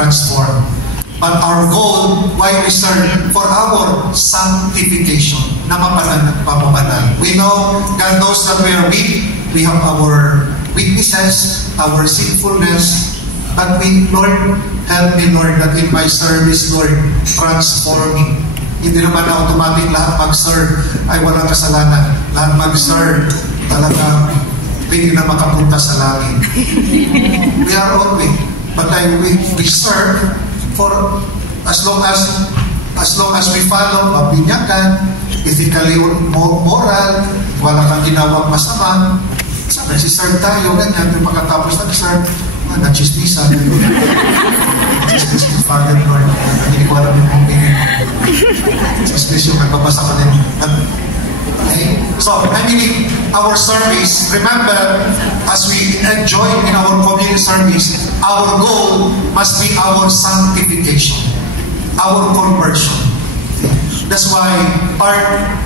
transform. But our goal, why we serve, for our sanctification, na mapapanan. We know, God knows that we are weak. We have our weaknesses, our sinfulness. But we, Lord, help me, Lord, that in my service, Lord, transform me. Hindi naman na automatic lahat mag-serve ay walang kasalanan. Lahat mag-serve talaga pwede na makapunta sa langit. We are all weak. But we serve for as long as we follow mabinyagan, ethically moral, wala kang ginawang masama. Sabi, serve tayo, ganyan, pagkatapos nag-serve, nag-chismisan. Chismis, Father Lord, hindi ko alam yung pumingin. Chismis yung nagbabasa ko din. Okay? So, I mean, our service, remember, as we enjoy in our community service, our goal must be our sanctification, our conversion. That's why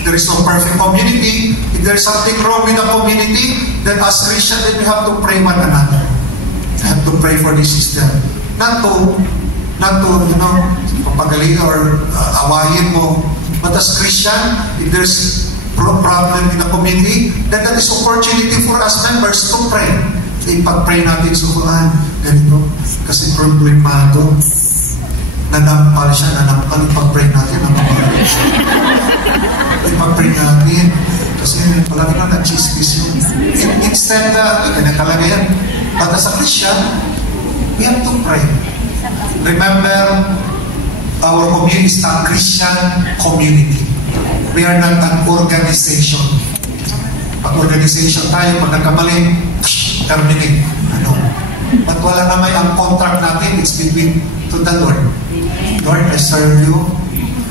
there is no perfect community. If there is something wrong with the community, then as Christians, then we have to pray one another. We have to pray for this system. Not to, papagali or awayin mo. But as Christian, if there's problem in the community, then that is opportunity for us members to pray. Ipag-pray natin sukuhan, ganito. Kasi problemado. Nanampal siya, ipag-pray natin, ipag-pray natin. Kasi palagi na nag-chismis yun. Instead, ganyan talaga yan. But as a Christian, we have to pray. Remember, our community is a Christian community. We are not an organization. Pag organization tayo, pag nagkamali, terminate. But wala naman ang contract natin, it's between to the Lord. Lord, I serve you.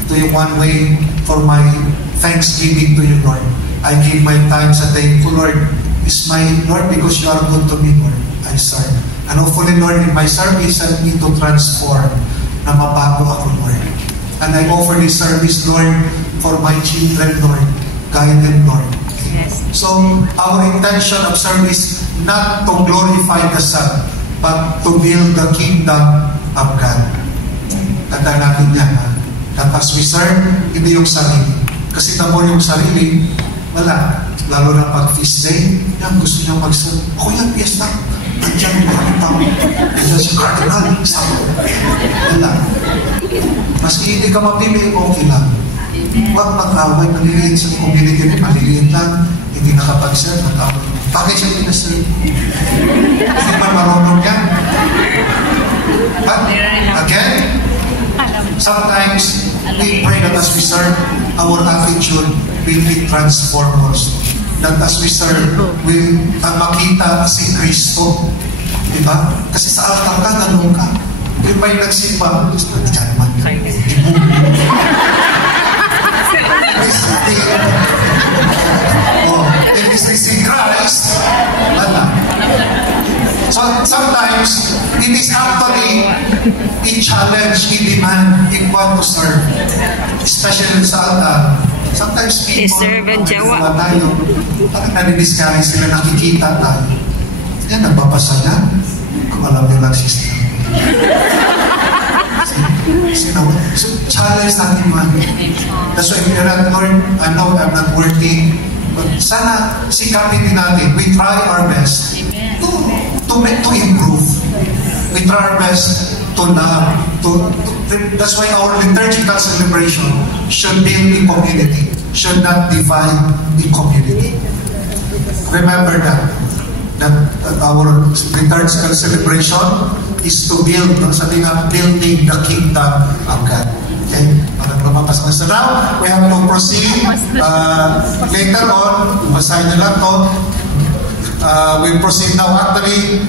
Ito yung one way for my thanksgiving to you, Lord. I give my time sa thankful, Lord. It's my Lord because you are good to me, Lord. I serve. And hopefully, Lord, in my service, help me to transform na mabago ako, Lord. And I offer this service, Lord, for my children, Lord. Guide them, Lord. Yes. So, our intention of service, not to glorify the Son, but to build the kingdom of God. Tanda natin yan, ha? That as we serve, hindi yung sarili. Kasi tamo yung sarili, wala. Lalo na pag feast day, yan, gusto niya mag-serve. Ako yan, fiesta. Nandiyan yung mga tao. Nandiyan si Cardinal. Wala. Maski hindi ka mapili, okay lang. Huwag mag-away, maliliit sa community rin, maliliit lang. Hindi nakapag-serve, mag-away. Bakit siya pinaserve? Hindi pa marunong yan. But, again, sometimes we pray that as we serve, our attitude will be transformed also. That as we serve, will makita si Kristo. Diba? Kasi sa altar ka, ganun ka. Yung may nagsimba, dyan man. If it's si Christ, wala. So sometimes, it is actually a challenge, a demand in what to serve. Especially sa altar. Sometimes people, tayo, parang nanidiskari sila, nakikita tayo. Yan, nagbabasa yan. Kung alam nyo lang sister. So, challenge natin man. That's why we are not, Lord, I know I'm not working, but sana sikapin din natin. We try our best to improve. We try our best to love. That's why our liturgical celebration should build the community, should not divide the community. Remember that our liturgical celebration is to build, sabi nga, building the kingdom of God. Okay? Parang lumapas na sa now, we have to proceed. Later on, basahin na lang to. We'll proceed now. Actually,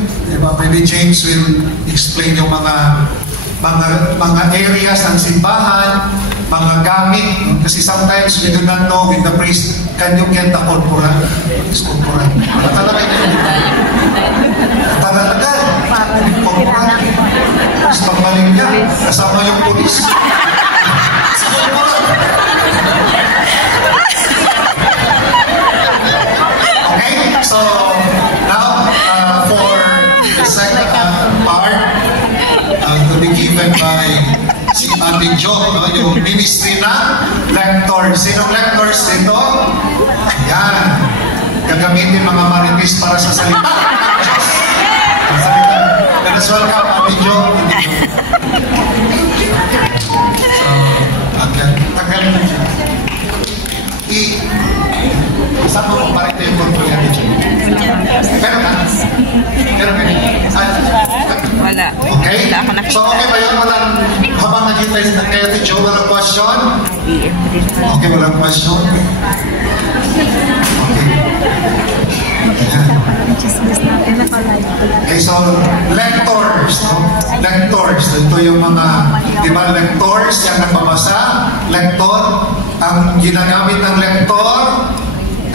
maybe James will explain yung mga areas ng simbahan, mga gamit. Kasi sometimes we do not know with the priest, can you get the corporal? What is corporal? Talaga yun. Talaga. Corporal. Tapos pagbalik niya, kasama yung polis. Sa corporal. Okay? So, now, for the second part, to begin given by si Ate Jo, no? Yung ministry na lector. Sinong lectors dito? Yan. Gagamitin mga marites para sa salita. Sa salita. Let us welcome Ate Jo. So, tagal na siya. Saan mo parang yung control yan dito? Pero ka? Pero ka? Wala. Okay? Wala ako nakita. So, okay ba yun? Walang, habang nag-hintay kayo ni Joe, walang question? Okay, walang question? Okay, so, lectors, no? Lectors. Ito yung mga, di ba, lectors, yung nagbabasa, lector, ang ginagamit ng lector,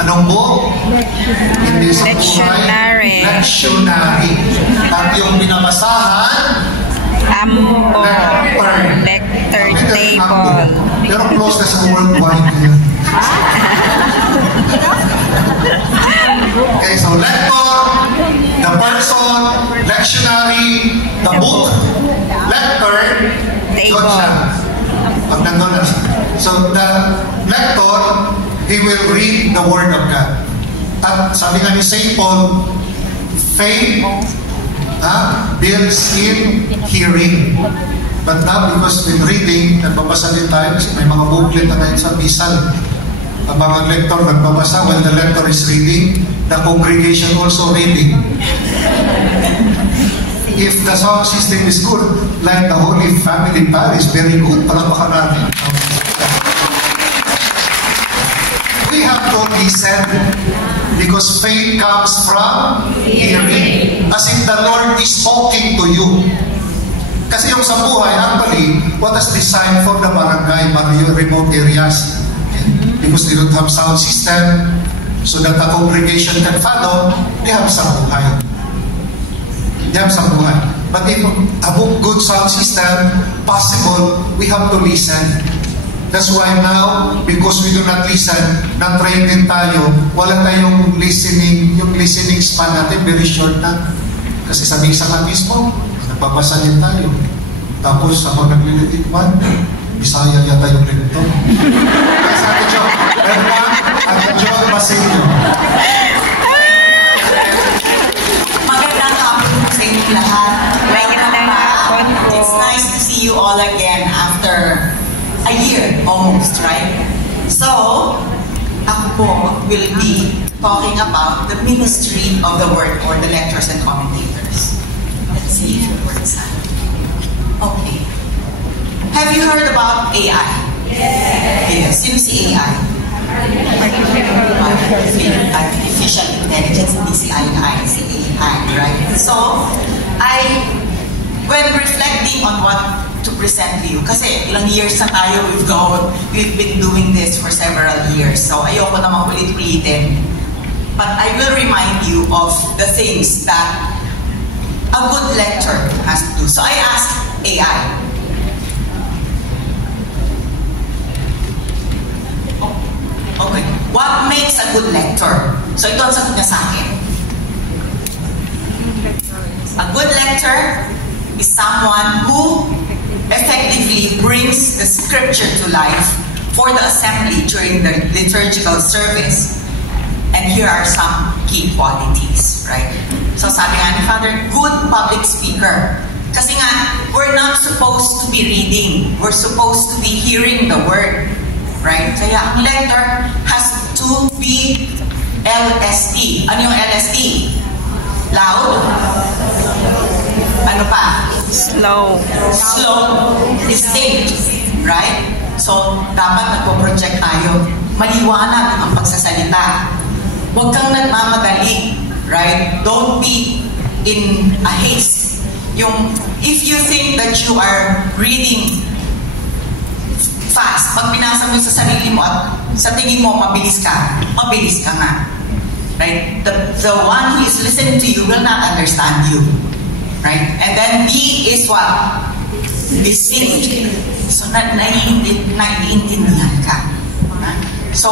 anong book? Hindi sa buhay. Lectionary. At yung binabasahan, lector table. Pero close na sa worldwide yun. Okay, so lector, the person, lectionary, the book, lector, doon siya. Pag nandun na. So the lector, he will read the Word of God. At sabi nga ni St. Paul, faith builds in hearing. But now, because with reading, nagbabasa din tayo kasi may mga booklet na ngayon sa Misal. Habang ang lector nagbabasa, while the lector is reading, the congregation also reading. If the sound system is good, like the Holy Family Parish, very good, palakpakan natin. We have to listen because faith comes from hearing. As if the Lord is talking to you. Kasi yung sa buhay, actually, what is designed for the barangay, remote areas? Because they don't have sound system, so that the congregation can follow, they have sa buhay. They have sa buhay. But if a good sound system possible, we have to listen. That's why now, because we do not listen, na-train din tayo, wala tayong listening, yung listening span natin, very short na. Kasi sa misa ka mismo, nagbabasa din tayo. Tapos, sa mga naglilitikman, Bisaya yata yung ringtone. Sa Ate Jo, Ate Jo Basilio. Magandang hapon sa inyong lahat. It's nice to see you all again after a year almost, right? So, ako po will be talking about the ministry of the word or the lectors and commentators. Let's see if it works out. Okay. Have you heard about AI? Yes. Sino si AI? Artificial Intelligence, hindi si AI, si AI, right? So, when reflecting on what to present to you, kasi ilang years na tayo, we've been doing this for several years, so ayoko namang ulit-ulitin. But I will remind you of the things that a good lecture has to do. So I asked AI, okay, what makes a good lector? So ito ang sagot niya sa akin. A good lector is someone who effectively brings the scripture to life for the assembly during the liturgical service. And here are some key qualities, right? So sabi nga ni Father, good public speaker. Kasi nga, we're not supposed to be reading. We're supposed to be hearing the word. Right? Kaya ang lector has to be LSD. Ano yung LSD? Loud? Ano pa? Slow. Slow. Distinct. Right? So, dapat nagpo-project tayo. Maliwanag ang pagsasalita. Huwag kang nagmamadali. Right? Don't be in a haste. If you think that you are reading fast, pag binasa mo sa sarili mo at sa tingin mo mabilis ka nga. Right? The one who is listening to you will not understand you. Right? And then B is what? Distinct. So, naiintindihan ka. So,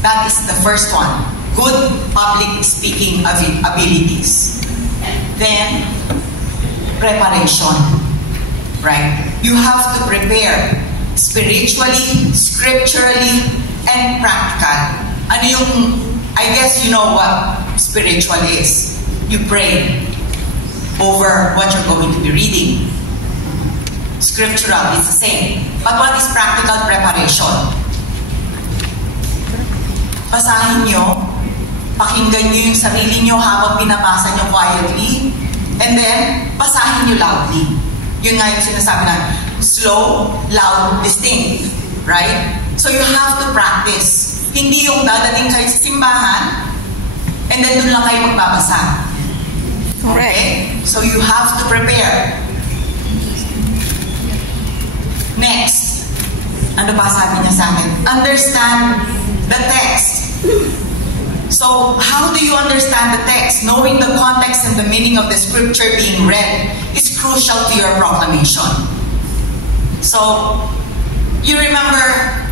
that is the first one. Good public speaking abilities. Then, preparation. right? You have to prepare spiritually, scripturally, and practical. Ano yung, I guess you know what spiritual is. You pray over what you're going to be reading. Scriptural is the same. But what is practical preparation? Basahin nyo, pakinggan nyo yung sarili nyo habang binabasa nyo quietly, and then, basahin nyo loudly. Yun nga yung sinasabi na, slow, loud, distinct. Right? So you have to practice. Hindi yung dadating kayo sa simbahan, and then dun lang kayo magbabasa. Okay? So you have to prepare. Next, ano ba sabi niya sa akin? Understand the text. So, how do you understand the text? Knowing the context and the meaning of the scripture being read is crucial to your proclamation. So, you remember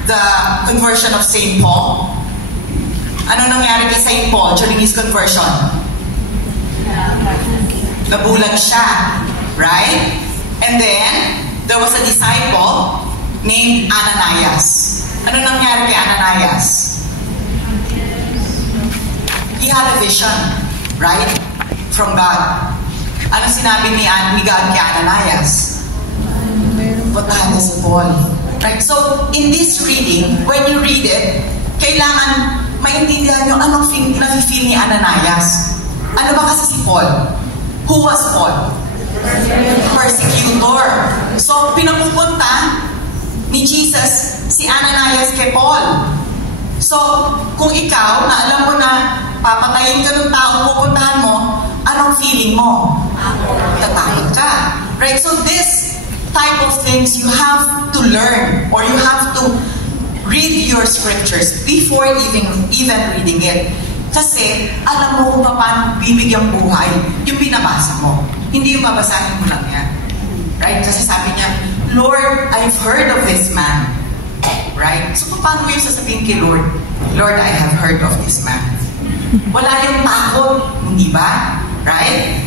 the conversion of St. Paul? Ano nangyari kay St. Paul during his conversion? Nabulag siya, right? And then, there was a disciple named Ananias. Ano nangyari kay Ananias? He had a vision, right? From God. Ano sinabi ni God kay Ananias? Puntahan na si Paul. Right? So, in this reading, when you read it, kailangan maintindihan nyo anong nafe-feel ni Ananias. Ano ba kasi si Paul? Who was Paul? Persecutor. So, pinapupunta ni Jesus si Ananias kay Paul. So, kung ikaw, na alam mo na papatayin ka ng taong pupuntahan mo, anong feeling mo? Tatakot ka. Right? So, this type of things you have to learn, or you have to read your scriptures before even reading it. Kasi, alam mo kung paano bibigyang buhay yung binabasa mo. Hindi yung babasahin mo lang yan. Right? Kasi sabi niya, Lord, I've heard of this man. Right? So, paano mo yung sasabihin kay Lord? Lord, I have heard of this man. Wala yung takot, hindi ba? Right?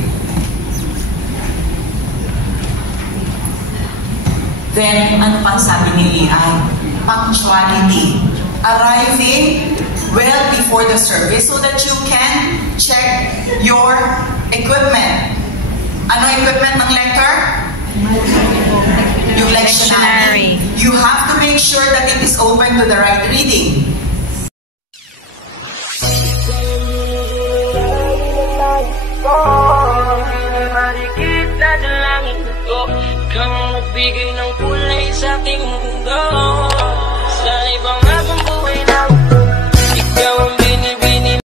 Then, ano pang sabi ni AI? Punctuality. Arriving well before the service so that you can check your equipment. Ano equipment ng lector? Yung lectionary. You have to make sure that it is open to the right reading. Marikit na dalangin ko, kang magbigay ng kulay sa aking mundo.